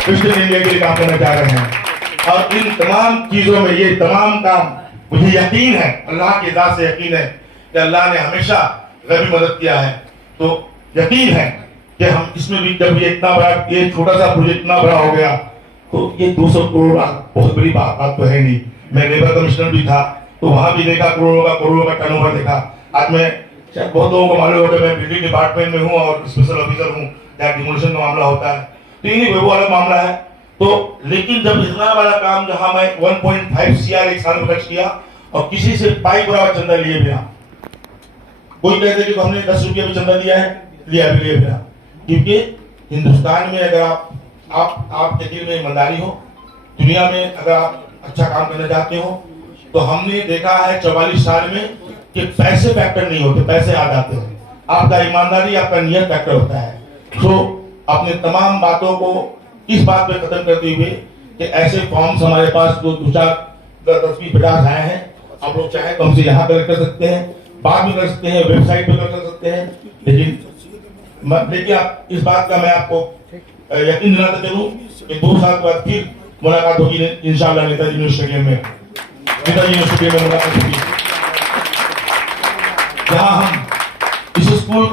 Christian India के लिए काम करना चाह रहे हैं। और इन तमाम चीजों में ये तमाम काम मुझे यकीन है, अल्लाह की ज़ात से यकीन है कि अल्लाह ने हमेशा गरीब मदद किया है। तो यकीन है कि हम इसमें भी जब ये इतना बड़ा, ये छोटा सा प्रोजेक्ट इतना बड़ा हो गया, तो ये 200 करोड़ बहुत बड़ी बात तो है नहीं। मैं लेबर कमिश्नर भी था, तो वहां भी देखा करोड़ों का टर्नओवर देखा। आज मैं शायद बहुत लोगों को मालूम होगा, मैं बिल्डिंग डिपार्टमेंट में हूँ और स्पेशल ऑफिसर हूँ, जहाँ डिमोलिशन का मामला होता है, तो ये नहीं वो अलग मामला है। तो लेकिन जब इतना बड़ा काम जहाँ मैं 1.5 CR एक साल में खर्च किया और किसी से पाई बराबर चंदा लिए बिना, कोई कहते कि तो हमने 10 रुपये भी चंदा दिया है, लिए बिना, क्योंकि हिंदुस्तान में अगर आप यकीन में ईमानदारी हो, दुनिया में अगर आप अच्छा काम करना चाहते हो, तो हमने देखा है 44 साल में कि पैसे फैक्टर नहीं होते, पैसे आ जाते हैं। आपका ईमानदारी, आपका नियत फैक्टर होता है। तो अपने तमाम बातों को इस बात पे खत्म करते हुए कि ऐसे फॉर्म्स हमारे पास जो 10-20-50 आए हैं, आप लोग चाहे तो हमसे यहाँ कलेक्ट कर सकते हैं, बाद में कर सकते हैं, वेबसाइट पे कर सकते हैं। लेकिन देखिए, आप इस बात का मैं आपको यकीन दिलाता चलूं कि 2 साल बाद फिर मुलाकात होगी इंशाअल्लाह नेताजी यूनिवर्सिटी में मुलाकात होगी, जहाँ हम इस स्कूल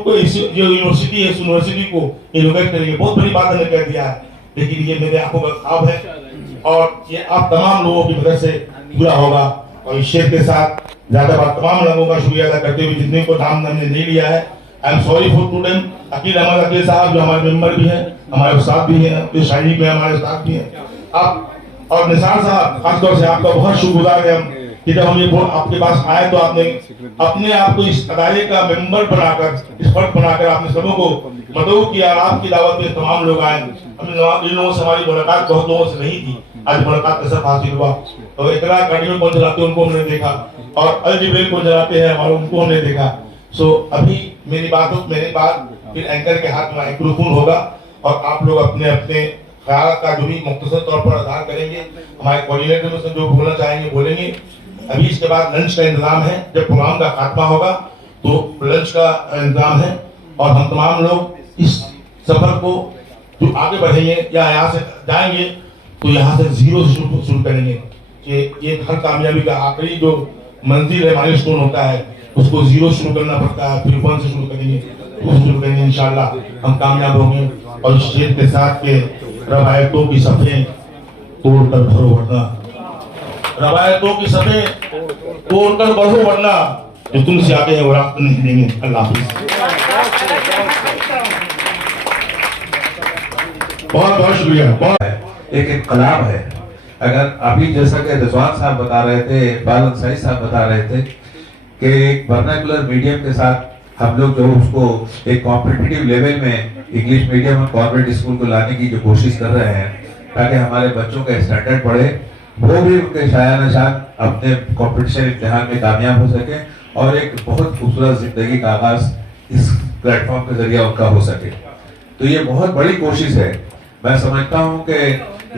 को जो यूनिवर्सिटी है, इस यूनिवर्सिटी को इनोवेट करेंगे। बहुत बड़ी बात हमने कह दिया है, लेकिन ये मेरे आंखों का ख्वाब है और ये आप तमाम लोगों की मदद से पूरा होगा। और इस शेर के साथ ज्यादा बात, तमाम लोगों का शुक्रिया अदा करते हुए जितने को नाम हमने नहीं लिया है, I am sorry for to them. Akeel साहब जो हमारे मेंबर भी हैं, हमारे उस्ताद भी हैं, जो शायरी में हमारे उस्ताद भी हैं, आप और निसार साहब खासतौर से आपका बहुत शुक्रगुजार है हम कि जब हम ये आपके पास आए तो आपने अपने आप को इस अदारे का मेंबर बनाकर, इस फर्क बनाकर आपने सबों को मदऊ किया। आपकी दावत में तमाम लोग आए। इन लोगों से हमारी मुलाकात बहुत लोगों से नहीं थी, आज मुलाकात का सब हासिल हुआ। तो इतना गाड़ियों को चलाते उनको हमने देखा और अल जिब्रील को चलाते हैं हमारे, उनको हमने देखा। सो अभी मेरी बात फिर एंकर के हाथ में माइक्रोफोन होगा और आप लोग अपने अपने ख्याल का जो भी मुख्तसर तौर पर आधार करेंगे, हमारे कोऑर्डिनेटर में से जो बोलना चाहेंगे बोलेंगे। अभी इसके बाद लंच का इंतजाम है, जब प्रोग्राम का खात्मा होगा तो लंच का इंतजाम है और हम तमाम लोग इस सफर को जो आगे बढ़ेंगे या यहाँ से जाएंगे तो यहाँ से जीरो से शुरू करेंगे कि ये हर कामयाबी का आखिरी जो मंजिल है, माइलस्टोन होता है, उसको जीरो शुरू करना पड़ता है, फिर 1 से शुरू करेंगे, इंशाल्लाह हम कामयाब होंगे। और इस शेर के साथ के रवायतों की सफ़ें तोड़कर भरो वरना, रवायतों की सफ़ें तोड़कर बढ़ो वरना जो तुमसे आगे है वो रास्ता नहीं देंगे। अल्लाह हाफिज़। बहुत बहुत शुक्रिया। एक इनकलाब है। अगर अभी जैसा कि रिजवान साहब बता रहे थे, इकबाल अंसारी साहब बता रहे थे कि एक वर्नाकुलर मीडियम के साथ हम लोग जो उसको एक कॉम्पिटिटिव लेवल में इंग्लिश मीडियम और कॉर्पोरेट स्कूल को लाने की जो कोशिश कर रहे हैं ताकि हमारे बच्चों का स्टैंडर्ड बढ़े, वो भी उनके शायाना शान अपने कॉम्पिटिशन इम्तिहान में कामयाब हो सके और एक बहुत खूबसूरत जिंदगी का आगाज इस प्लेटफॉर्म के जरिए उनका हो सके। तो ये बहुत बड़ी कोशिश है। मैं समझता हूँ कि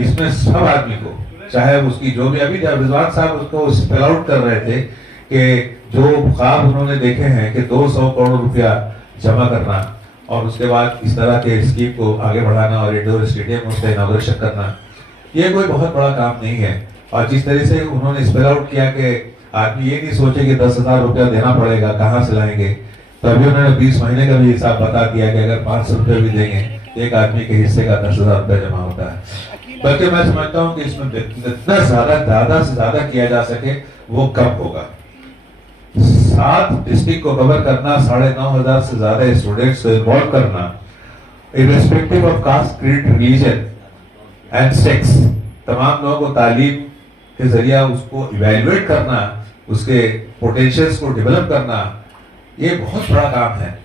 इसमें सब आदमी को, चाहे उसकी जो भी, अभी जब रिजवान साहब उसको स्पेल आउट कर रहे थे कि जो ख्वाब उन्होंने देखे हैं कि 200 करोड़ रुपया जमा करना और उसके बाद इस तरह के स्कीम को आगे बढ़ाना और इंडोर स्टेडियम उसका इनॉग्रेशन करना, ये कोई बहुत बड़ा काम नहीं है। और जिस तरह से उन्होंने स्पेल आउट किया कि आदमी ये नहीं सोचे कि 10,000 रुपया देना पड़ेगा, कहाँ से लाएंगे, तो अभी उन्होंने 20 महीने का भी हिसाब बता दिया कि अगर 500 रुपये भी देंगे एक आदमी के हिस्से का 10,000 रुपया जमा होता है। बल्कि मैं समझता हूँ कि इसमें जितना ज्यादा से ज्यादा किया जा सके वो कम होगा। 7 डिस्ट्रिक्ट को कवर करना, 9,500 से ज्यादा स्टूडेंट्स को इन्वॉल्व करना, irrespective of caste, creed, religion and sex, तमाम लोगों को तालीम के जरिए उसको इवैल्यूएट करना, उसके पोटेंशियल्स को डेवलप करना, ये बहुत बड़ा काम है।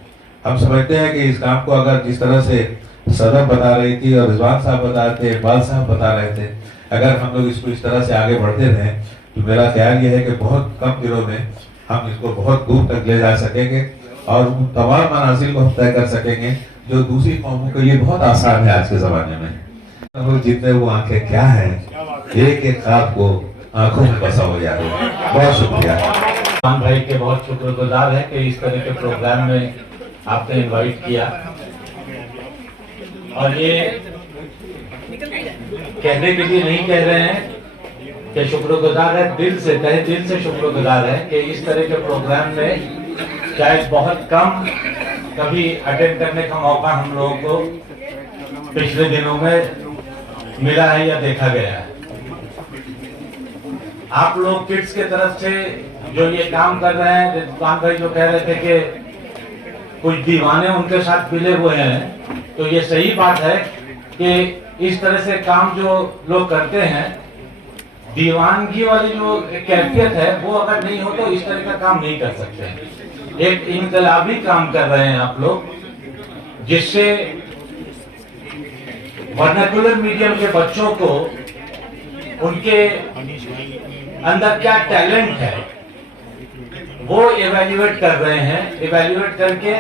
हम समझते हैं कि इस काम को अगर जिस तरह से सदम बता रही थी और रिजवान साहब बता रहे थे, इकबाल साहब बता रहे थे, अगर हम लोग इसको इस तरह से आगे बढ़ते रहे तो मेरा ख्याल ये है कि बहुत कम दिनों में हम इसको बहुत दूर तक ले जा सकेंगे और उन तमाम मनाजिल को हम तय कर सकेंगे जो दूसरी कौमों के लिए बहुत आसान है आज के जमाने में। जितने वो आंखें क्या है, एक एक ख्वाब को आंखों में बसा हो जाए। बहुत शुक्रिया भाई के, बहुत शुक्रगुजार है कि इस तरह के प्रोग्राम में आपने इनवाइट किया। और ये कहने के लिए नहीं कह रहे हैं कि शुक्रगुजार है, दिल से तहे दिल से शुक्रगुजार है कि इस तरह के प्रोग्राम में शायद बहुत कम कभी अटेंड करने का मौका हम लोगों को पिछले दिनों में मिला है या देखा गया है। आप लोग किड्स के तरफ से जो ये काम कर रहे हैं, रिजवान भाई जो कह रहे थे कि कुछ दीवाने उनके साथ मिले हुए हैं, तो ये सही बात है कि इस तरह से काम जो लोग करते हैं, दीवानगी वाली जो कैफियत है वो अगर नहीं हो तो इस तरह का काम नहीं कर सकते। एक इनकलाबी काम कर रहे हैं आप लोग, जिससे वर्नाकुलर मीडियम के बच्चों को उनके अंदर क्या टैलेंट है वो इवेल्युएट कर रहे हैं। इवेल्युएट करके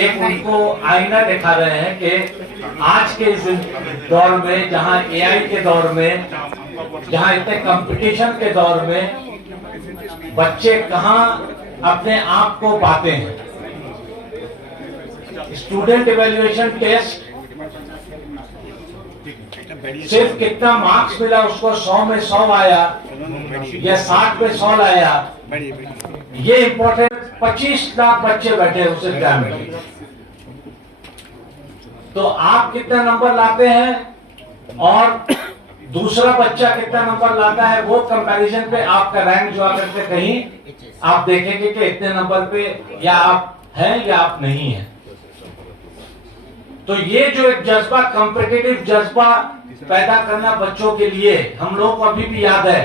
एक उनको आईना दिखा रहे हैं कि आज के इस दौर में, जहां एआई के दौर में, जहां इतने कंपटीशन के दौर में बच्चे कहां अपने आप को पाते हैं। स्टूडेंट इवेल्युएशन टेस्ट सिर्फ कितना मार्क्स मिला उसको, 100 में 100 आया या 60 में 100 लाया, ये इंपॉर्टेंट। 25 लाख बच्चे बैठे उस एग्जाम में, तो आप कितना नंबर लाते हैं और दूसरा बच्चा कितना नंबर लाता है, वो कंपैरिजन पे आपका रैंक जो आकर के कहीं आप देखेंगे कि इतने नंबर पे या आप हैं या आप नहीं हैं। तो ये जो एक जज्बा, कॉम्पिटिटिव जज्बा पैदा करना बच्चों के लिए, हम लोग को अभी भी याद है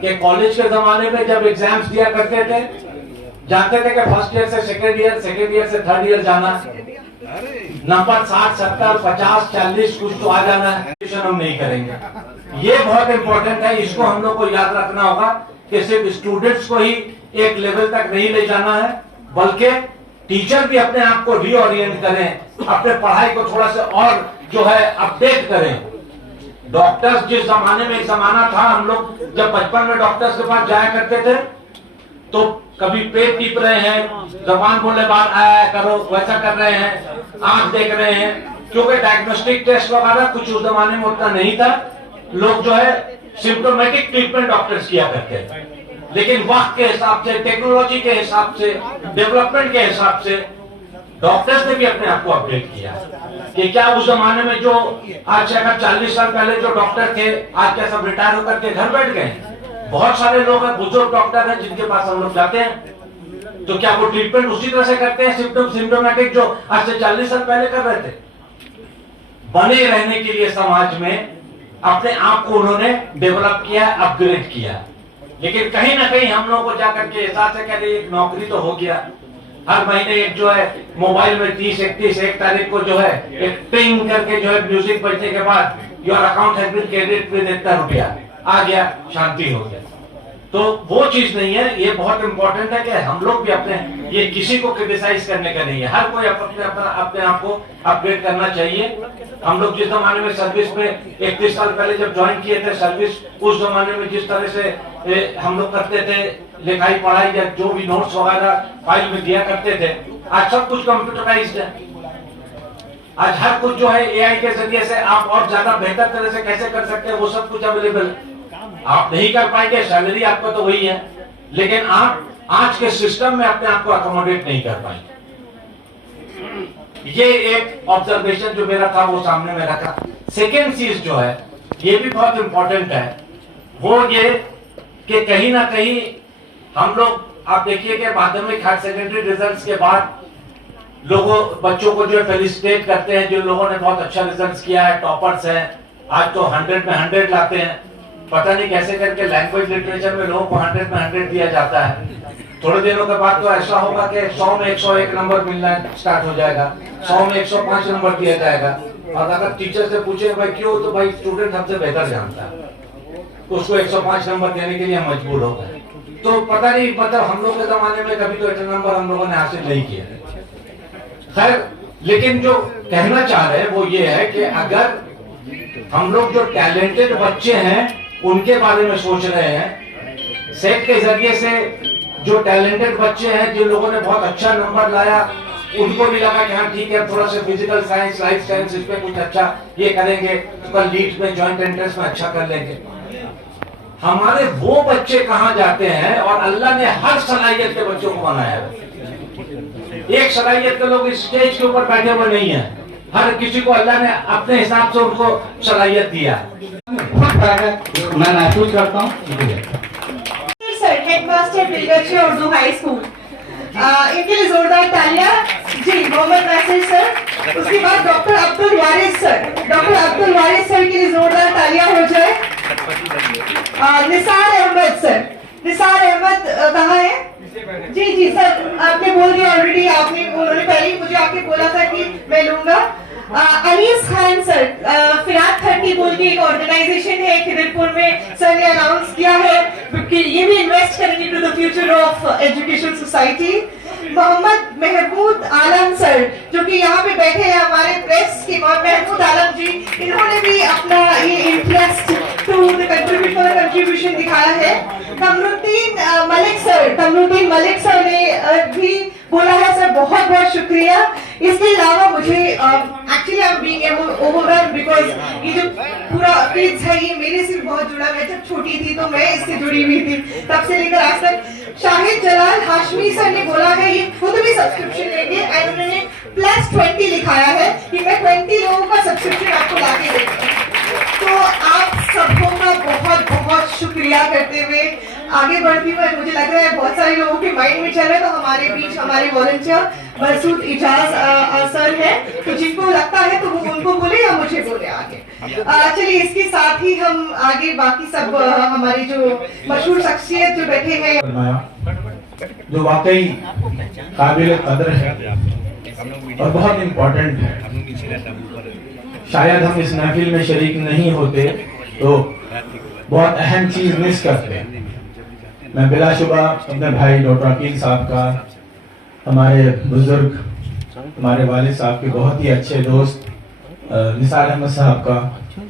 कि कॉलेज के जमाने में जब एग्जाम्स दिया करते थे, जानते थे कि फर्स्ट ईयर से सेकेंड ईयर से थर्ड ईयर जाना, नंबर 60, 70, 50, 40 कुछ तो आ जाना है। हम नहीं करेंगे, ये बहुत इंपॉर्टेंट है। इसको हम लोग को याद रखना होगा कि सिर्फ स्टूडेंट्स को ही एक लेवल तक नहीं ले जाना है, बल्कि टीचर भी अपने आप को रीओरिएंट करें, अपने पढ़ाई को थोड़ा सा और जो है अपडेट करें। डॉक्टर्स जिस जमाने में, एक जमाना था हम लोग जब बचपन में डॉक्टर्स के पास जाया करते थे, तो कभी पेट टीप रहे हैं, जबान बोले बाहर आया करो, वैसा कर रहे हैं, आंख देख रहे हैं, क्योंकि डायग्नोस्टिक टेस्ट वगैरह कुछ उस जमाने में उतना नहीं था। लोग जो है सिम्प्टोमेटिक ट्रीटमेंट डॉक्टर्स किया करते थे, लेकिन वक्त के हिसाब से, टेक्नोलॉजी के हिसाब से, डेवलपमेंट के हिसाब से डॉक्टर्स ने भी अपने आप को अपडेट किया कि क्या उस जमाने में जो आज से अगर 40 साल पहले जो डॉक्टर थे, आज क्या सब रिटायर होकर के घर बैठ गए? बहुत सारे लोग हैं, बुजुर्ग डॉक्टर हैं जिनके पास हम लोग जाते हैं, तो क्या वो ट्रीटमेंट उसी तरह से करते हैं सिम्टोमेटिक जो आज से 40 साल पहले कर रहे थे? बने रहने के लिए समाज में अपने आप को उन्होंने डेवलप किया, अपग्रेड किया। लेकिन कहीं ना कहीं हम लोगों को जाकर के एहसास है कि एक नौकरी तो हो गया, हर महीने एक जो है मोबाइल में 30, 31, 1 तारीख को जो है एक टिंग करके जो है म्यूजिक बजने के बाद your account has been credit with इतना रुपया आ गया, शांति हो गया। तो वो चीज नहीं है। ये बहुत इंपॉर्टेंट है कि हम लोग भी अपने, ये किसी को क्रिटिसाइज करने का नहीं है, हर कोई अपने आप को अपडेट करना चाहिए। हम लोग जिस जमाने में सर्विस में 31 साल पहले जब ज्वाइन किए थे सर्विस, उस जमाने में जिस तरह से हम लोग करते थे लिखाई पढ़ाई या जो भी नोट्स वगैरह फाइल में दिया करते थे, आज सब कुछ कंप्यूटराइज्ड है। आज हर कुछ जो है एआई के जरिए से आप और ज्यादा बेहतर तरह से कैसे कर सकते हैं वो सब कुछ अवेलेबल है। आप नहीं कर पाएंगे, सैलरी आपका तो वही है, लेकिन आप आज के सिस्टम में अपने आप को अकोमोडेट नहीं कर पाएंगे। ये एक ऑब्जर्वेशन जो मेरा था वो सामने में रखा। सेकेंड चीज जो है ये भी बहुत इंपॉर्टेंट है, वो ये कि कहीं ना कहीं हम लोग, आप देखिए कि माध्यमिक हायर सेकेंडरी रिजल्ट्स के बाद लोगों बच्चों को जो है फेलिसिटेट करते हैं, जिन लोगों ने बहुत अच्छा रिजल्ट किया है, टॉपर्स हैं, आज तो 100 में 100 लाते हैं। पता नहीं कैसे करके लैंग्वेज लिटरेचर में लोगों को 100 में 100 दिया जाता है। थोड़े दिनों के बाद तो ऐसा होगा कि 100 में 101 नंबर मिलना स्टार्ट हो जाएगा, 100 में 105 नंबर दिया जाएगा। और अगर टीचर से पूछे भाई क्यों, तो भाई स्टूडेंट हमसे बेहतर जानता है, उसको 105 नंबर देने के लिए हम मजबूर हो गए। तो पता नहीं, मतलब हम लोग के जमाने में कभी तो इतना नंबर हम लोगों ने हासिल नहीं किया। खैर, लेकिन जो कहना चाह रहे हैं वो ये है कि अगर हम लोग जो टैलेंटेड बच्चे हैं उनके बारे में सोच रहे हैं, सेट के जरिए से जो टैलेंटेड बच्चे हैं, जिन लोगों ने बहुत अच्छा नंबर लाया उनको भी लगा कि हाँ ठीक है, थोड़ा सा फिजिकल साइंस, लाइफ साइंस, इसमें कुछ अच्छा ये करेंगे तो कल लीड में, जॉइंट एंट्रेंस में अच्छा कर लेंगे। हमारे वो बच्चे कहाँ जाते हैं, और अल्लाह ने हर सलाहियत के बच्चों को बनाया है। एक सलाहियत के लोग इस स्टेज के ऊपर बैठे हुए नहीं है, हर किसी को अल्लाह ने अपने हिसाब से उनको सलाहियत दिया। मैं महसूस करता हूँ sir, headmaster Bilgachhi Urdu high school, इनके लिए जोरदार तालियां। जी, मोहम्मद नासिर सर, उसके बाद डॉक्टर अब्दुल वारिस सर, डॉक्टर अब्दुल वारिस सर के लिए जोरदार तालियां हो जाए। निसार अहमद सर, निसार अहमद कहाँ है? जी जी सर, आपने बोल दिया ऑलरेडी, उन्होंने पहले ही मुझे आपने बोला था कि मैं लूंगा। अनीस खान सर, फिराक 30 बोल के एक ऑर्गेनाइजेशन है खिदरपुर में, सर ने अनाउंस किया है कि ये भी इन्वेस्ट करेंगे to the future of education society. Mohammad Mahmood Alam sir, जो कि यहाँ पे बैठे हैं हमारे प्रेस के, महमूद आलम जी, इन्होंने भी अपना ये इंटरेस्ट टू द कंट्रीब्यूशन दिखाया है। कमरुद्दीन मलिक सर ने भी बोला है सर, बहुत बहुत शुक्रिया। इसके अलावा मुझे actually I am being overwhelmed because ये जो पूरा किड्स है ये मेरे से बहुत जुड़ा। मैं जब छोटी थी तो मैं इससे जुड़ी हुई थी, तब से लेकर आज तक। शाहिद जलाल हाशमी सर ने बोला है ये खुद भी सब्सक्रिप्शन लेंगे, एंड उन्होंने +20 लिखाया है कि मैं 20 लोगों का सब्सक्रिप्शन आपको लाके देंगे। तो आप सबों का बहुत बहुत शुक्रिया करते हुए आगे बढ़ती हुई, मुझे लग रहा है बहुत सारे लोगों के माइंड में चल रहा है, तो हमारे बीच हमारे वॉलंटियर मसूद इजाज सर है, तो जिनको लगता है तो वो उनको बोले या मुझे बोले आगे। चलिए, इसके साथ ही हम आगे बाकी सब हमारी जो मशहूर शख्सियत जो बैठे हैं, जो वाकई काबिल कदर है और बहुत इम्पोर्टेंट है। शायद हम इस महफिल में शरीक नहीं होते तो बहुत अहम चीज मिस करते हैं। मैं बिलाशुबा अपने भाई डॉक्टर अकील साहब का, हमारे बुजुर्ग, हमारे वालिद साहब के बहुत ही अच्छे दोस्त निसार अहमद साहब का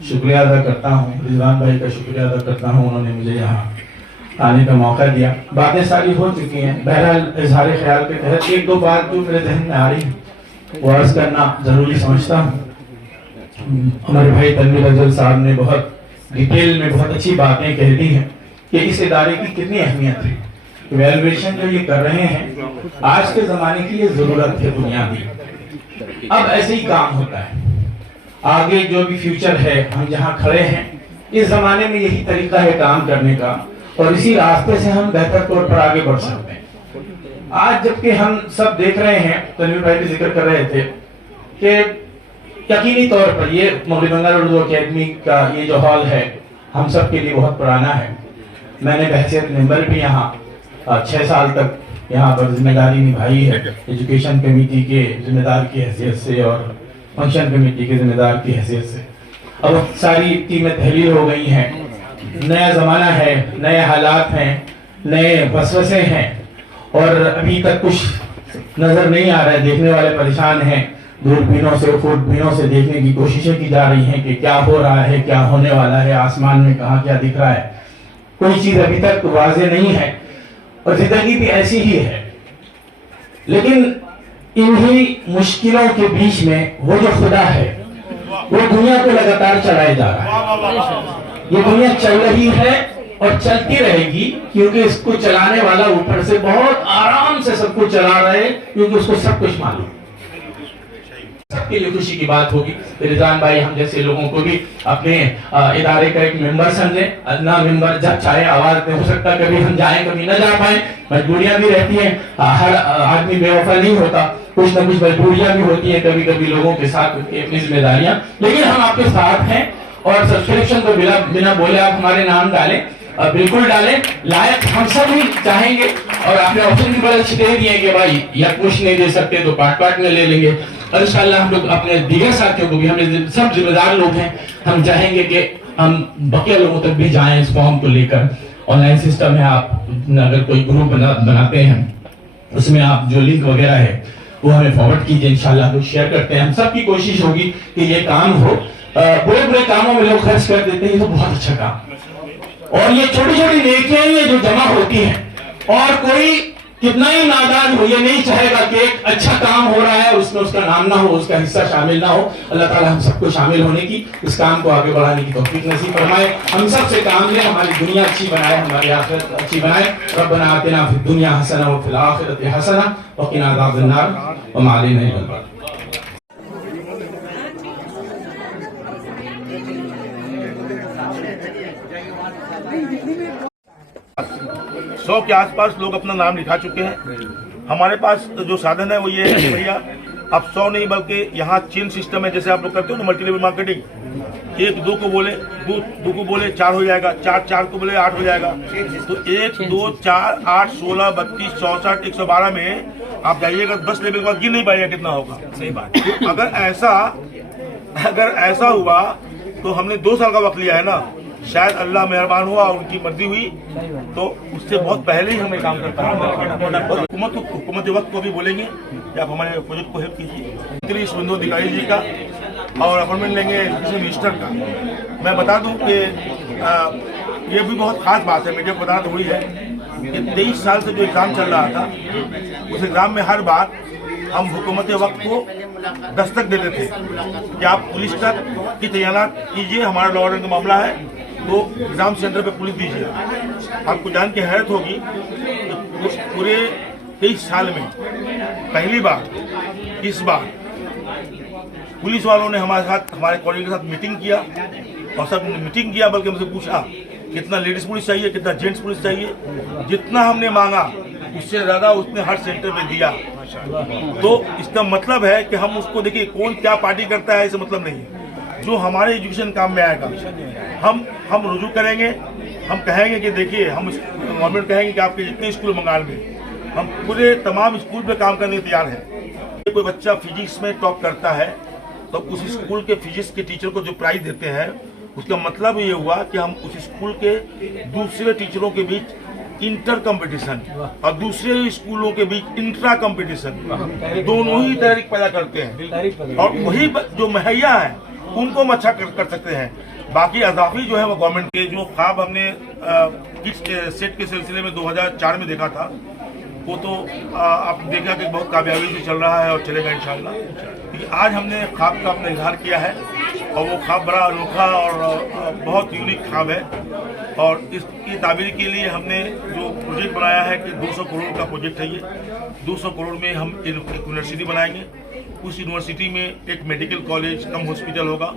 शुक्रिया अदा करता हूँ, रिजवान भाई का शुक्रिया अदा करता हूँ, उन्होंने मुझे यहाँ आने का मौका दिया। बातें सारी हो चुकी हैं, बहरहाल इजहार ख्याल के तहत एक दो बात जो मेरे जहन में आ रही है वो अर्ज करना जरूरी समझता हूँ। हमारे भाई तनवीर अफजल साहब ने बहुत डिटेल में बहुत अच्छी बातें कह दी हैं कि इस इदारे की कितनी अहमियत है। इवैल्यूएशन जो ये कर रहे हैं आज के जमाने की ये जरूरत है बुनियादी। अब ऐसे ही काम होता है, आगे जो भी फ्यूचर है, हम जहाँ खड़े हैं इस जमाने में यही तरीका है काम करने का, और इसी रास्ते से हम बेहतर तौर पर आगे बढ़ सकते हैं। आज जबकि हम सब देख रहे हैं, तनवीर भाई भी जिक्र कर रहे थे कि यकीनी तौर पर ये मगरिब बंगाल उर्दू अकेडमी का ये जो हॉल है हम सब के लिए बहुत पुराना है। मैंने बहसियत मेंबर भी यहाँ 6 साल तक यहाँ पर जिम्मेदारी निभाई है, एजुकेशन कमेटी के जिम्मेदार की हैसियत से और फंक्शन कमेटी के जिम्मेदार की हैसियत से। अब सारी टीमें तहलील हो गई हैं, नया ज़माना है, नए हालात हैं, नए वसवसे हैं, और अभी तक कुछ नज़र नहीं आ रहा है। देखने वाले परेशान हैं, दूरबीनों से, खुर्दबीनों से देखने की कोशिशें की जा रही हैं कि क्या हो रहा है, क्या होने वाला है, आसमान में कहाँ क्या दिख रहा है, कोई चीज़ अभी तक वाज़ेह नहीं है, और जिंदगी भी ऐसी ही है। लेकिन इन्हीं मुश्किलों के बीच में वो जो खुदा है वो दुनिया को लगातार चलाए जा रहा है। ये दुनिया चल रही है और चलती रहेगी, क्योंकि इसको चलाने वाला ऊपर से बहुत आराम से सब कुछ चला रहा है, क्योंकि उसको सब कुछ मालूम। सबके लिए खुशी की बात होगी रिजवान भाई हम जैसे लोगों को भी अपने इदारे का एक मेंबर समझे, ना मेंबर जब चाहे आवाज दे। हो सकता कभी हम जाएं, कभी न जा पाए, मजबूरियां भी रहती हैं, हर आदमी बेवफा नहीं होता, कुछ न कुछ मजबूरियां भी होती हैं कभी कभी लोगों के साथ, अपनी जिम्मेदारियां। लेकिन हम आपके साथ हैं, और सब्सक्रिप्शन तो बिना बोले आप हमारे नाम डालें, बिल्कुल डालें, लायक हम सब भी चाहेंगे। और आपने ऑप्शन भी बड़े अच्छे दे दिए कि भाई या कुछ नहीं दे सकते तो पार्ट में ले लेंगे, और इंशाल्लाह हम लोग अपने दीगर साथियों को भी, हम सब जिम्मेदार लोग हैं, हम चाहेंगे कि हम बकिया लोगों तक भी जाएं इस फॉर्म को लेकर। ऑनलाइन सिस्टम है, आप अगर कोई ग्रुप बनाते हैं उसमें आप जो लिंक वगैरह है वो हमें फॉरवर्ड कीजिए, इंशाल्लाह हम शेयर करते हैं। हम सबकी कोशिश होगी कि ये काम हो। बुरे कामों में लोग खर्च कर देते हैं, तो बहुत अच्छा काम, और ये छोटी छोटी नेकियां ये जो जमा होती हैं, और कोई कितना ही नादान हो, ये नहीं चाहेगा कि एक अच्छा काम हो रहा है उसमें उसका नाम ना हो, उसका हिस्सा शामिल ना हो। अल्लाह ताला हम सबको शामिल होने की, इस काम को आगे बढ़ाने की तौफीक नसीब फरमाए। हम सब से काम ले, हमारी दुनिया अच्छी बनाए, हमारी आखिरत अच्छी बनाए। रब्बना आतिना फिद दुनिया हसना व फिल आखिरति हसना व क़िना अज़ाबन्नार व मा अलैना इल्लल बालाग। सौ के आसपास लोग अपना नाम लिखा चुके हैं। हमारे पास जो साधन है वो ये है कि भैया अब 100 नहीं बल्कि यहाँ चेन सिस्टम है, जैसे आप लोग करते हो ना मल्टी लेवल मार्केटिंग, 1 2 को बोले 2 को बोले 4 हो जाएगा, 4 को बोले 8 हो जाएगा। तो 1 2 4 8 16 32 64 112 में आप जाइएगा 10 लेवल के बाद गिन नहीं पाइएगा कितना होगा। सही बात। तो अगर ऐसा हुआ तो हमने 2 साल का वक्त लिया है ना, शायद अल्लाह मेहरबान हुआ, उनकी मर्जी हुई तो उससे बहुत पहले ही हमें काम करता है। हुकूमत वक्त को भी बोलेंगे कि आप हमारे प्रोजेक्ट को हेल्प कीजिए। मंत्री शुभेंदु अधिकारी जी का और अपॉइंटमेंट लेंगे किसी मिनिस्टर का। मैं बता दूं कि ये भी बहुत खास बात है, मीडिया को बताना थोड़ी है कि 23 साल से जो एग्जाम चल रहा था उस एग्जाम में हर बार हम हुकूमत वक्त को दस्तक देते थे कि आप पुलिस तक की तैनात कीजिए, हमारा लॉ ऑर्डर का मामला है तो एग्जाम सेंटर पे पुलिस दीजिए। आपको जान के हैरत होगी कि पूरे 23 साल में पहली बार इस बार पुलिस वालों ने हमारे साथ, हमारे कॉलेज के साथ मीटिंग किया और सब मीटिंग किया, बल्कि हमसे पूछा कितना लेडीज पुलिस चाहिए, कितना जेंट्स पुलिस चाहिए। जितना हमने मांगा उससे ज्यादा उसने हर सेंटर में दिया। तो इसका मतलब है कि हम उसको देखिए कौन क्या पार्टी करता है, ऐसे मतलब नहीं है। जो हमारे एजुकेशन काम में आएगा हम रुजू करेंगे, हम कहेंगे कि देखिए हम गवर्नमेंट कहेंगे कि आपके जितने स्कूल बंगाल में, हम पूरे तमाम स्कूल पे काम करने को तैयार हैं। कोई बच्चा फिजिक्स में टॉप करता है तो उस स्कूल के फिजिक्स के टीचर को जो प्राइज देते हैं उसका मतलब ये हुआ कि हम उस स्कूल के दूसरे टीचरों के बीच इंटर कंपटीशन और दूसरे स्कूलों के बीच इंट्रा कंपटीशन, दोनों ही तहरीक पैदा करते हैं और वही जो मुहैया है उनको हम अच्छा कर सकते हैं। बाकी अजाफी जो है वो गवर्नमेंट के जो ख्वाब हमने किड्स के सेट के सिलसिले में 2004 में देखा था वो तो आप देखा कि बहुत कामयाबी से चल रहा है और चलेगा इंशाल्लाह। क्योंकि आज हमने ख्वाब का अपना इजहार किया है और वो ख्वाब बड़ा अनोखा और बहुत यूनिक ख्वाब है और इसकी ताबीर के लिए हमने जो प्रोजेक्ट बनाया है कि 200 करोड़ का प्रोजेक्ट है। ये 200 करोड़ में हम एक यूनिवर्सिटी बनाएंगे। उस यूनिवर्सिटी में एक मेडिकल कॉलेज कम हॉस्पिटल होगा,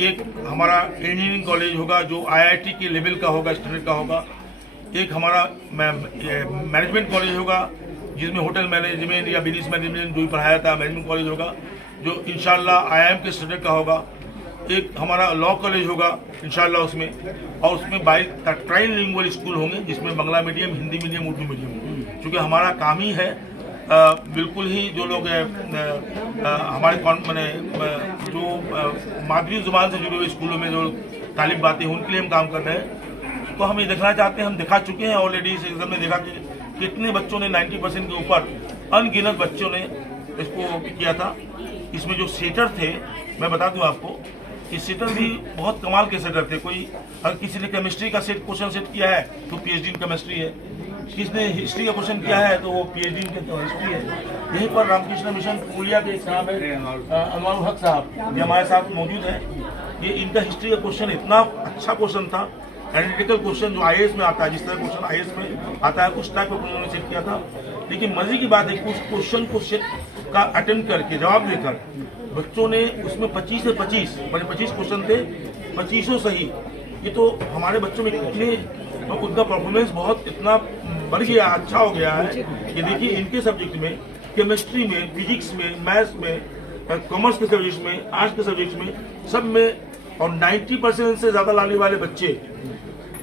एक हमारा इंजीनियरिंग कॉलेज होगा जो IIT के लेवल का होगा, स्टैंडर्ड का होगा, एक हमारा मैनेजमेंट कॉलेज होगा जिसमें होटल मैनेजमेंट या बिजनेस मैनेजमेंट जो भी पढ़ाया था मैनेजमेंट कॉलेज होगा जो इंशाल्लाह IIM के स्टैंडर्ड का होगा, एक हमारा लॉ कॉलेज होगा इंशाल्लाह उसमें, और उसमें 22 ट्राइलिंगुअल स्कूल होंगे जिसमें Bangla medium, Hindi medium, Urdu medium. क्योंकि हमारा काम ही है बिल्कुल ही जो लोग हमारे मैंने जो मादरी जुबान से जुड़े हुए स्कूलों में जो तालिब बातें उनके लिए हम काम कर रहे हैं। तो हम ये देखना चाहते हैं, हम दिखा चुके हैं ऑलरेडी इस एग्जाम में देखा कि कितने बच्चों ने 90% के ऊपर अनगिनत बच्चों ने इसको किया था। इसमें जो सेटर थे मैं बता दूं आपको कि सेटर भी बहुत कमाल के सेटर थे। कोई अगर किसी ने केमिस्ट्री का क्वेश्चन सेट किया है तो PhD इन केमिस्ट्री है, किसने हिस्ट्री का क्वेश्चन किया है तो वो PhD इन हिस्ट्री है। यहीं पर रामकृष्ण मिशन पुलिया के साहब है अनवर हक साहब, ये हमारे साथ मौजूद है। ये इनका हिस्ट्री का क्वेश्चन इतना अच्छा क्वेश्चन था, एनालिटिकल क्वेश्चन जो IAS में आता है, जिस तरह क्वेश्चन IAS में आता है उस टाइप का उन्होंने सेट किया था। लेकिन मजे की बात है कि उस क्वेश्चन को सेट का अटेम्प्ट करके जवाब देकर बच्चों ने उसमें 25 से 25 मैंने 25 क्वेश्चन थे, 25 सही। ये तो हमारे बच्चों में कितने उनका परफॉर्मेंस बहुत इतना बढ़ गया, अच्छा हो गया है कि देखिए इनके सब्जेक्ट में, केमिस्ट्री में, फिजिक्स में, मैथ्स में, कॉमर्स के सब्जेक्ट में, आर्ट्स के सब्जेक्ट में, सब में और 90% से ज्यादा लाने वाले बच्चे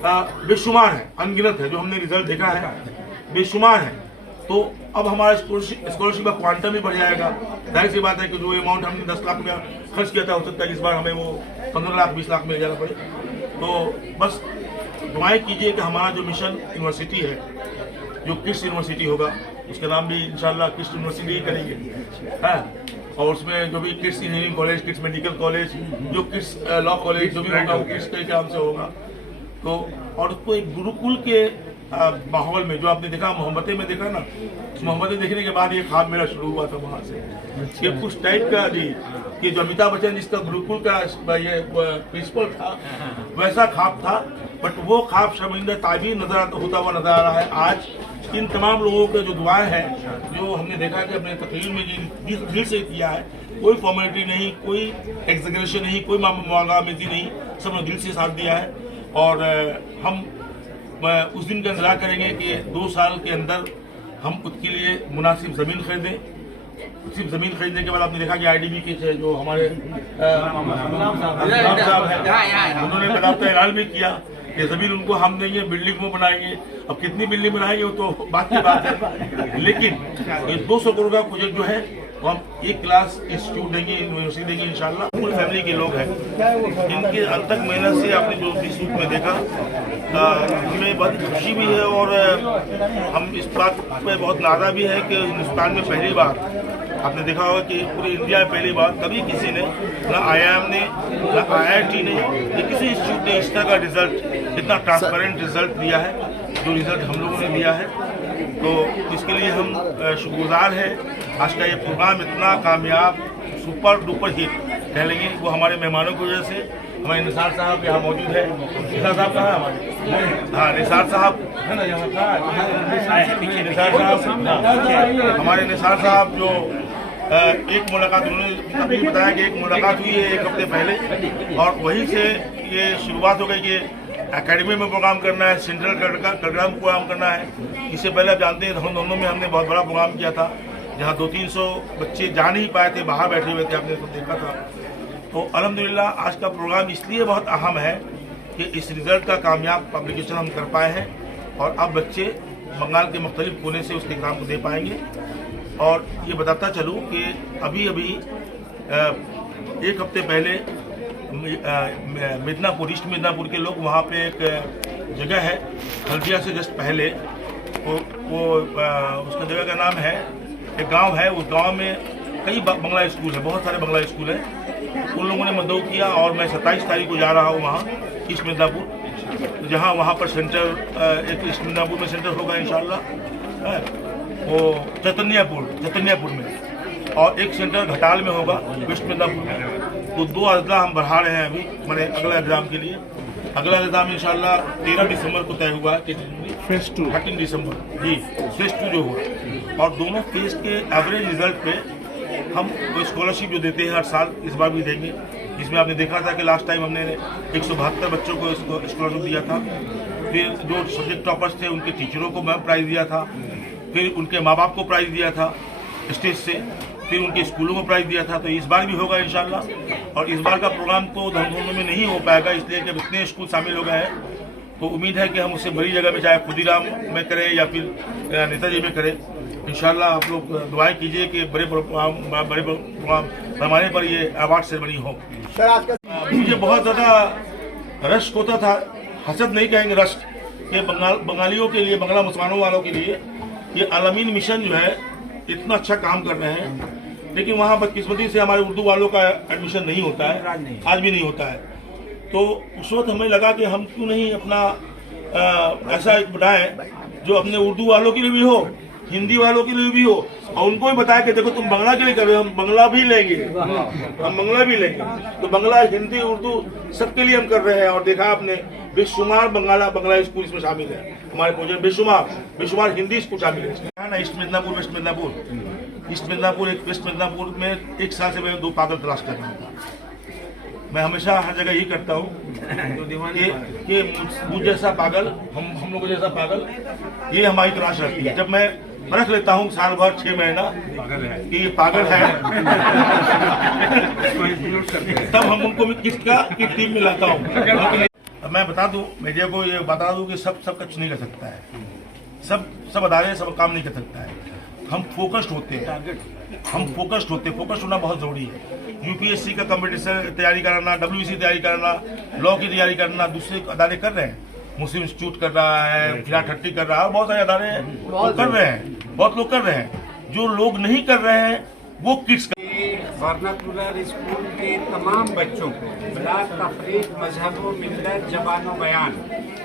बेशुमार है, अनगिनत है। जो हमने रिजल्ट देखा है बेशुमार है। तो अब हमारा स्कॉलरशिप का क्वांटम भी बढ़ जाएगा। जाहिर सी बात है कि जो अमाउंट हमने 10 लाख में खर्च किया था हो सकता है इस बार हमें वो 15 लाख 20 लाख में जाना पड़े। तो बस दुआएं कीजिए कि हमारा जो मिशन यूनिवर्सिटी है, जो किड्स यूनिवर्सिटी होगा, उसका नाम भी इंशाल्लाह किड्स यूनिवर्सिटी ही करेंगे, है। और उसमें जो भी kids engineering college, kids medical college, जो किड्स लॉ कॉलेज जो भी होगा वो किड्स के काम से होगा। तो और उसको एक गुरुकुल के माहौल में जो आपने देखा मोहब्बतें में देखा ना, मोहब्बतें देखने के बाद ये ख्वाब मेरा शुरू हुआ था वहाँ से। ये कुछ टाइप का जी कि जो अमिताभ बच्चन जिसका गुरुकुल का ये प्रिंसिपल था वैसा ख्वाब था, बट वो ख्वाब शर्मिंदा ताबीर होता हुआ नजर आ रहा है। आज इन तमाम लोगों के जो दुआएं हैं, जो हमने देखा कि अपने तकरीर में दिल से किया है, कोई फॉर्मेलिटी नहीं, कोई एग्जेगरेशन नहीं, कोई मांगामेजी नहीं, सबने दिल से साथ दिया है। और हम उस दिन का इंतजार करेंगे कि 2 साल के अंदर हम उसके लिए मुनासिब ज़मीन खरीदें। सिर्फ ज़मीन खरीदने के बाद आपने देखा कि IDB के जो हमारे साहब हैं, उन्होंने बाकायदा ऐलान भी किया कि ज़मीन उनको हम देंगे, बिल्डिंग वो बनाएंगे। अब कितनी बिल्डिंग बनाएंगे वो तो बात की बात है, लेकिन ये 200 करोड़ का प्रोजेक्ट जो है वो हम 1 क्लास इंस्टीट्यूट देंगे, यूनिवर्सिटी देंगे इंशाल्लाह। फुल फैमिली के लोग हैं, इनके अनथक मेहनत से आपने जो इस रूप में देखा, हमें बहुत खुशी भी है और हम इस बात पे बहुत नारा भी है कि हिंदुस्तान में पहली बार आपने देखा होगा कि पूरे इंडिया में पहली बार कभी किसी ने, ना IIM ने, ना IIT ने, या किसी इंस्टीट्यूट ने इस तरह का रिजल्ट, इतना ट्रांसपेरेंट रिजल्ट दिया है जो रिजल्ट हम लोगों ने दिया है। तो इसके लिए हम शुक्रगुजार हैं। आज का ये प्रोग्राम इतना कामयाब, सुपर डुपर हिट कह लेंगे, वो हमारे मेहमानों की वजह से। हमारे निसार साहब यहाँ मौजूद है। निसार साहब कहाँ है हमारे? हाँ, निसार साहब है ना, यहाँ निसार साहब, हमारे निसार साहब जो एक मुलाकात, उन्होंने अभी बताया कि एक मुलाकात हुई है 1 हफ्ते पहले, और वहीं से ये शुरुआत हो गई कि एकेडमी में प्रोग्राम करना है, सेंट्रल प्रोग्राम करना है। इससे पहले आप जानते हैं हम दोनों में हमने बहुत बड़ा प्रोग्राम किया था, जहाँ 200-300 बच्चे जा नहीं पाए थे, बाहर बैठे हुए थे, आपने तो देखा था। तो अल्हम्दुलिल्लाह आज का प्रोग्राम इसलिए बहुत अहम है कि इस रिज़ल्ट का कामयाब पब्लिकेशन हम कर पाए हैं, और अब बच्चे बंगाल के मुख्तलिफ कोने से उस एग्ज़ाम को दे पाएंगे। और ये बताता चलूँ कि अभी 1 हफ्ते पहले मिदनापुर, ईस्ट मिदनापुर के लोग, वहाँ पे एक जगह है हल्दिया से जस्ट पहले, वो उसका जगह का नाम है, एक गांव है, उस गांव में कई बंगला स्कूल है, बहुत सारे बंगला स्कूल हैं। उन लोगों ने मदद किया और मैं 27 तारीख को जा रहा हूँ वहाँ ईस्ट मिदनापुर, जहाँ वहाँ पर सेंटर, एक ईस्ट मिदनापुर में सेंटर होगा इंशाल्लाह, वो चैतन्यपुर में, और एक सेंटर घटाल में होगा वेस्ट मिदनापुर में। तो 2 अजला हम बढ़ा रहे हैं अभी, मैंने अगला एग्जाम के लिए। अगला एग्जाम इंशाल्लाह 13 दिसंबर को तय हुआ है, फेज 2 13 दिसंबर जी, फेज 2 जो हुआ। और दोनों फेज के एवरेज रिजल्ट पे हम वो स्कॉलरशिप जो देते हैं हर साल, इस बार भी देंगे। जिसमें आपने देखा था कि लास्ट टाइम हमने 172 बच्चों को स्कॉलरशिप दिया था। फिर जो सब्जेक्ट टॉपर्स थे उनके टीचरों को प्राइज़ दिया था, फिर उनके माँ बाप को प्राइज़ दिया था स्टेज से, फिर उनके स्कूलों को प्राइज़ दिया था। तो इस बार भी होगा इंशाल्लाह। और इस बार का प्रोग्राम तो धनधोनों में नहीं हो पाएगा, इसलिए कि इतने स्कूल शामिल हो गए हैं। तो उम्मीद है कि हम उससे बड़ी जगह में, चाहे खुदीराम में करें या फिर नेताजी में करें, इंशाल्लाह आप लोग दुआएं कीजिए कि बड़े प्रोग्राम पैमाने पर ये अवार्ड सेरेमनी हो। मुझे बहुत ज़्यादा रश्क होता था, हसद नहीं कहेंगे, रश्क, कि बंगालियों के लिए, बंगला मुसलमानों वालों के लिए ये अल-अमीन मिशन जो है इतना अच्छा काम कर रहे हैं, लेकिन वहाँ बदकिस्मती से हमारे उर्दू वालों का एडमिशन नहीं होता है, आज भी नहीं होता है। तो उस वक्त हमें लगा कि हम क्यों नहीं अपना ऐसा एक बनाएं जो अपने उर्दू वालों के लिए भी हो, हिंदी वालों के लिए भी हो, और उनको भी बताया कि देखो तुम बंगला के लिए कर रहे हो, हम बंगला भी लेंगे, हम बंगला भी लेंगे। तो बंगला, हिंदी, उर्दू सबके लिए हम कर रहे हैं। और देखा आपने बेशुमार बंगला स्कूल इसमें शामिल है, हमारे प्रोजेक्ट बेशुमार हिंदी स्कूल शामिल है ना। ईस्ट मिदनापुर, वेस्ट मिदनापुर, एक वेस्ट मिदनापुर में 1 साल से मैं 2 पागल तलाश कर रहा हूँ। मैं हमेशा हर जगह यही करता हूँ कि मुझ जैसा पागल, हम लोगों जैसा पागल, ये हमारी तलाश रहती है। जब मैं परख लेता हूँ साल भर 6 महीना कि ये पागल है तब हम उनको किस टीम में लाता हूँ। मैं बता दूं, मीडिया को ये बता दूं कि सब कुछ नहीं कर सकता है, सब अदारे सब काम नहीं कर सकता है। हम फोकस्ड होते हैं, फोकस्ड होना बहुत जरूरी है। यूपीएससी का कंपटीशन तैयारी कराना, WBC तैयारी कराना, लॉ की तैयारी करना दूसरे अदारे कर रहे हैं। मुस्लिम इंस्टीट्यूट कर रहा है, फिरा ठट्टी कर रहा है, बहुत सारे अदारे कर रहे हैं, बहुत लोग कर रहे हैं। जो लोग नहीं कर रहे हैं वो किड्स वर्नाकुलर स्कूल के तमाम बच्चों को बिला तफरीक मजहब व मिल्लत ज़बान व बयान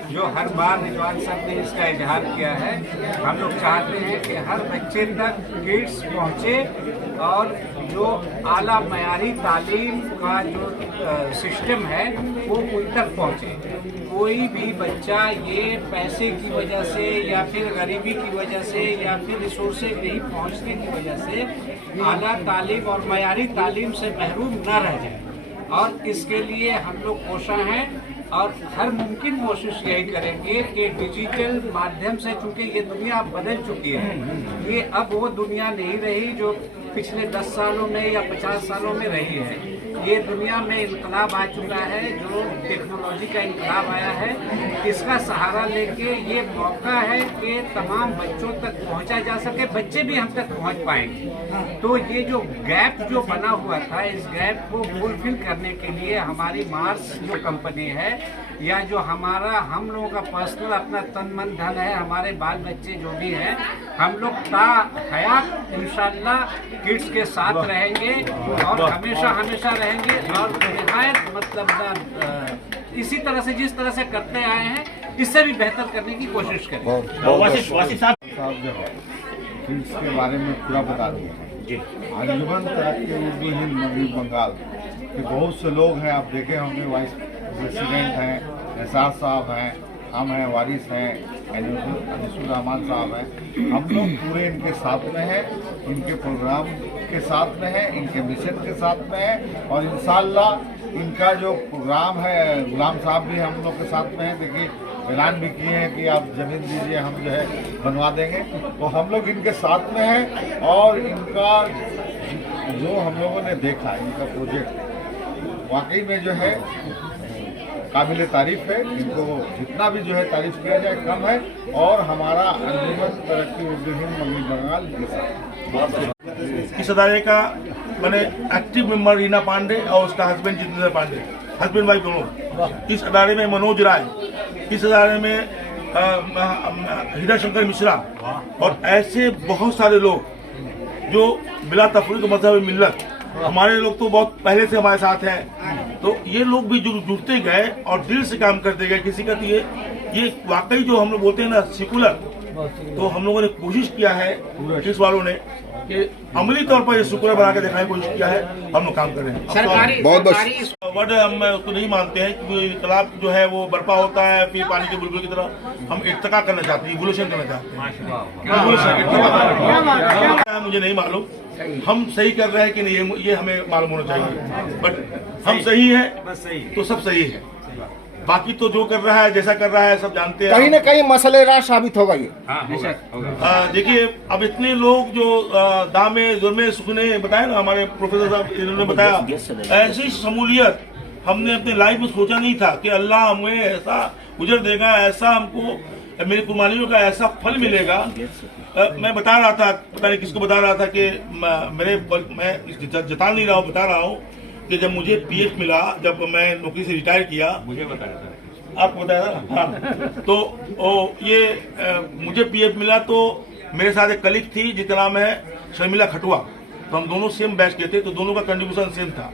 जो हर बार रिजवान साहब ने इसका इजहार किया है। हम लोग चाहते हैं कि हर बच्चे तक किड्स पहुँचे और जो आला मयारी तालीम का जो सिस्टम है वो उन तक पहुँचे। कोई भी बच्चा ये पैसे की वजह से या फिर गरीबी की वजह से या फिर रिसोर्सेज नहीं पहुँचने की वजह से आला तालीम और मयारी तालीम से महरूम न रह जाए, और इसके लिए हम लोग कोशिश हैं और हर मुमकिन कोशिश यही करेंगे कि डिजिटल माध्यम से, चूंकि ये दुनिया बदल चुकी है, ये अब वो दुनिया नहीं रही जो पिछले 10 सालों में या 50 सालों में रही है। ये दुनिया में इनकलाब आ चुका है, जो टेक्नोलॉजी का इनकलाब आया है। इसका सहारा लेके ये मौका है कि तमाम बच्चों तक पहुंचा जा सके, बच्चे भी हम तक पहुंच पाएंगे। तो ये जो गैप जो बना हुआ था, इस गैप को फुलफिल करने के लिए हमारी मार्स जो कंपनी है या जो हमारा हम लोगों का पर्सनल अपना तन मन धन है, हमारे बाल बच्चे जो भी हैं, हम लोग ता हयात इंशाल्लाह किड्स के साथ रहेंगे और हमेशा हमेशा रहेंगे। और निहायत मतलब इसी तरह से जिस तरह से करते आए हैं इससे भी बेहतर करने की कोशिश करें। साहब जो है किड्स के बारे में पूरा बता दिया अंजुमन तरक्की उर्दू हिंद मगरबी बंगाल के बहुत से लोग हैं, आप देखे होंगे, वाइस प्रेसिडेंट हैं, एहसास साहब हैं, हम हैं, वारिस हैं, अनिसुर रहमान साहब हैं। हम लोग पूरे इनके साथ में हैं, इनके प्रोग्राम के साथ में हैं, इनके मिशन के साथ में हैं, और इंशाल्लाह इनका जो प्रोग्राम है, गुलाम साहब भी हम लोग के साथ में हैं। देखिए ऐलान भी किए हैं कि आप ज़मीन दीजिए, हम जो है बनवा देंगे। तो हम लोग इनके साथ में हैं और इनका जो हम लोगों ने देखा, इनका प्रोजेक्ट वाकई में जो है काबिल तारीफ है। इनको जितना भी जो है तारीफ किया जाए कम है। और हमारा अंजुमन तरक्की उर्दू हिंद मगरबी बंगाल इस अदारे का मैंने एक्टिव मेंबर रीना पांडे और उसका husband Jitendra Pandey, husband wife दोनों। इस अदारे में मनोज राय, इस अदारे में हीरा शंकर मिश्रा और ऐसे बहुत सारे लोग जो बिला तफरीक मजहब मिल्लत, हमारे लोग तो बहुत पहले से हमारे साथ हैं। तो ये लोग भी जुड़ते गए और दिल से काम करते गए। किसी का तो ये वाकई जो हम लोग बोलते हैं ना सेकुलर, तो हम लोगों ने कोशिश किया है पुलिस वालों ने कि अमली तौर पर ये सेकुलर बना के दिखाने की कोशिश किया है। हम लोग काम कर रहे हैं। सरकारी वर्ड हम उसको नहीं मानते हैं क्योंकि इनकलाब जो है वो बर्पा होता है फिर पानी के बुलबुल की तरह। हम इर्तिका करना चाहते हैं, इवोल्यूशन करना चाहते हैं। मुझे नहीं मालूम हम सही कर रहे हैं कि नहीं, ये हमें मालूम होना चाहिए। बट हम सही है तो सब सही है, बाकी तो जो कर रहा है जैसा कर रहा है सब जानते हैं। कहीं न कहीं मसलेदार साबित होगा ये। देखिए अब इतने लोग जो दामे जुर्मे सुखने बताया ना, हमारे प्रोफेसर साहब इन्होंने बताया, ऐसी शमूलियत हमने अपने लाइफ में सोचा नहीं था कि अल्लाह हमें ऐसा उजर देगा, ऐसा हमको मेरी कुर्बानियों का ऐसा फल मिलेगा। मैं बता रहा था, पता नहीं किसको बता रहा था कि मैं जता नहीं रहा हूँ, बता रहा हूँ कि जब मुझे पीएफ मिला, जब मैं नौकरी से रिटायर किया, मुझे बताया था, आपको बताया था। हाँ, तो ये मुझे पीएफ मिला तो मेरे साथ एक कलीग थी जिसका नाम है शर्मिला खटुआ, तो हम दोनों सेम बैच के थे, तो दोनों का कंट्रीब्यूशन सेम था।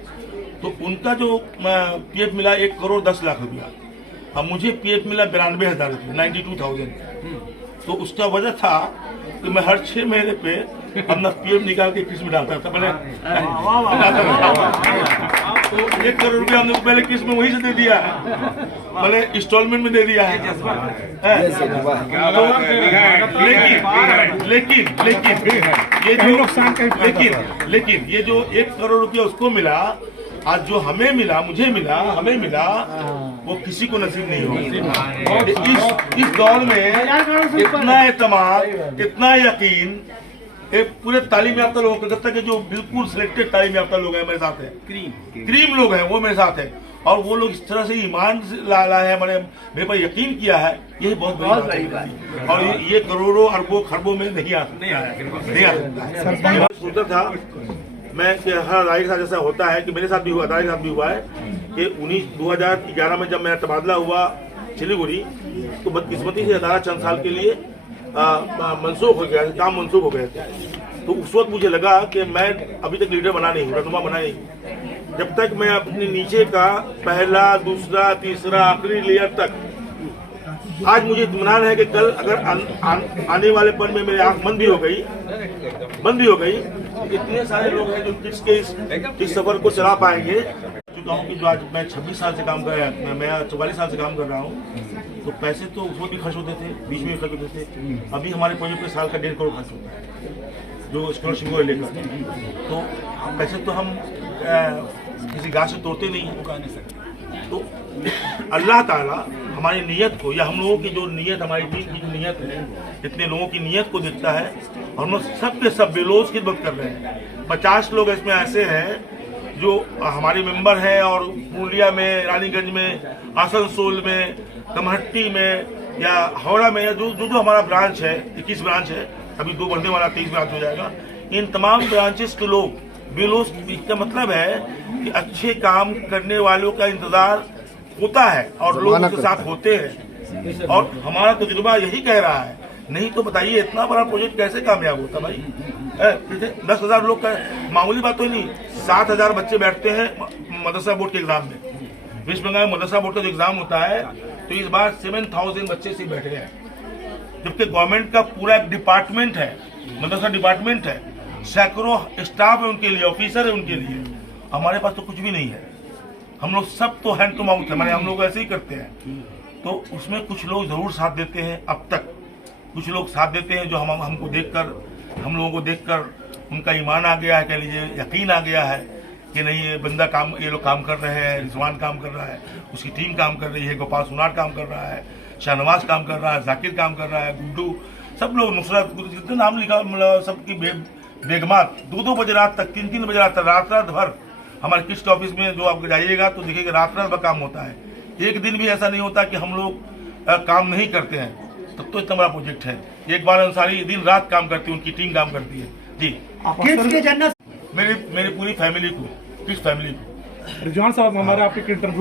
तो उनका जो पीएफ मिला 1 करोड़ 10 लाख रुपया, अब मुझे पीएफ मिला 92,000 रुपये, 92,000। तो उसका वजह था कि मैं हर 6 महीने पे अपना पीएफ निकाल के किस्त में डालता था। पहले तो 1 करोड़ रुपया हमने पहले किस्त में वही से दे दिया है, पहले इंस्टॉलमेंट में दे दिया है। लेकिन ये जो 1 करोड़ रुपया उसको मिला, आज जो हमें मिला, मुझे मिला, हमें मिला, वो किसी को नसीब नहीं होगा। इस दौर में इतना एतमाद, इतना यकीन, एक पूरे तालीम याफ्ता लोगों कलकत्ता के जो बिल्कुल सिलेक्टेड तालीम याफ्ता लोग हैं मेरे साथ है, क्रीम लोग हैं, वो मेरे साथ है। और वो लोग इस तरह से ईमान ला है, मेरे पर यकीन किया है, यही बहुत बड़ी बात है। और ये करोड़ों अरबों खरबों में नहीं आ सकता। सोचा था मैं हर राय के साथ जैसा होता है कि मेरे साथ भी हुआ, राय के साथ भी हुआ है कि 2011 में जब मेरा तबादला हुआ सिलीगुड़ी, तो बदकिस्मती से अदारा चंद साल के लिए मनसूख हो गया, काम मनसूख हो गए थे। तो उस वक्त मुझे लगा कि मैं अभी तक लीडर बना नहीं हूँ, रहनुमा बना नहीं हूँ। जब तक मैं अपने नीचे का पहला, दूसरा, तीसरा, आखिरी लेयर तक आज मुझे इत्मीनान है कि कल अगर आने वाले पल में मेरी आंख बंद भी हो गई, इतने सारे लोग हैं जो किड्स के इस सफर को चला पाएंगे। चुका हूँ कि जो आज मैं 26 साल से काम कर रहा हूँ, मैं 44 साल से काम कर रहा हूँ, तो पैसे तो उसमें भी खर्च होते थे, बीच में भी खर्च होते थे। अभी हमारे प्रोजेक्ट में साल का 1.5 करोड़ खर्च होता है जो स्कॉलरशिप को लेकर। तो पैसे तो हम किसी गाछ से तोड़ते नहीं हैं, उगा नहीं सकते। तो अल्लाह ताला हमारी नीयत को, या हम लोगों की जो नीयत, हमारी टीम की जो नीयत है, इतने लोगों की नीयत को देखता है और हम लोग सब के सब बेलोज खिदमत कर रहे हैं। 50 लोग इसमें ऐसे हैं जो हमारे मेंबर हैं और पूर्णिया में, रानीगंज में, आसनसोल में, कमहट्टी में या हावड़ा में, या जो हमारा ब्रांच है, 21 ब्रांच है, अभी 2 बढ़ने वाला 23 ब्रांच हो जाएगा। इन तमाम ब्रांचेस के लोग बेलोज का मतलब है कि अच्छे काम करने वालों का इंतजार होता है और लोग उसके साथ होते हैं, और हमारा तजुर्बा यही कह रहा है। नहीं तो बताइए इतना बड़ा प्रोजेक्ट कैसे कामयाब होता भाई? 10,000 लोग का मामूली बात तो नहीं, 7,000 बच्चे बैठते हैं मदरसा बोर्ड के एग्जाम में। वेस्ट बंगाल मदरसा बोर्ड का जो एग्जाम होता है, तो इस बार 7,000 बच्चे से बैठे हैं, जबकि गवर्नमेंट का पूरा एक डिपार्टमेंट है, मदरसा डिपार्टमेंट है, सैकड़ों स्टाफ है उनके लिए, ऑफिसर है उनके लिए। हमारे पास तो कुछ भी नहीं है। हम लोग सब तो हैंड टू माउथ है, माने हम लोग ऐसे ही करते हैं। तो उसमें कुछ लोग जरूर साथ देते हैं, अब तक कुछ लोग साथ देते हैं जो हमको देखकर, हम लोगों को देखकर उनका ईमान आ गया है, कह लीजिए यकीन आ गया है कि नहीं ये बंदा काम, ये लोग काम कर रहे हैं, रिजवान काम कर रहा है, उसकी टीम काम कर रही है, गोपाल सुनार काम कर रहा है, शाहनवाज काम कर रहा है, जाकिर काम कर रहा है, गुड्डू, सब लोग, नुसरत, जितने नाम लिखा, मतलब सबकी बेगमात 2-2 बजे रात तक, 3-3 बजे रात तक, रात भर हमारे किस्ट ऑफिस में जो आप जाइएगा तो देखिएगा रात भर काम होता है। एक दिन भी ऐसा नहीं होता कि हम लोग काम नहीं करते हैं। तब तो इतना बड़ा प्रोजेक्ट है। एक बार अंसारी दिन रात काम करती है, उनकी टीम काम करती है। जी, मेरी पूरी फैमिली को, किस फैमिली को। रिजवान साहब, हमारा आपके इंटरव्यू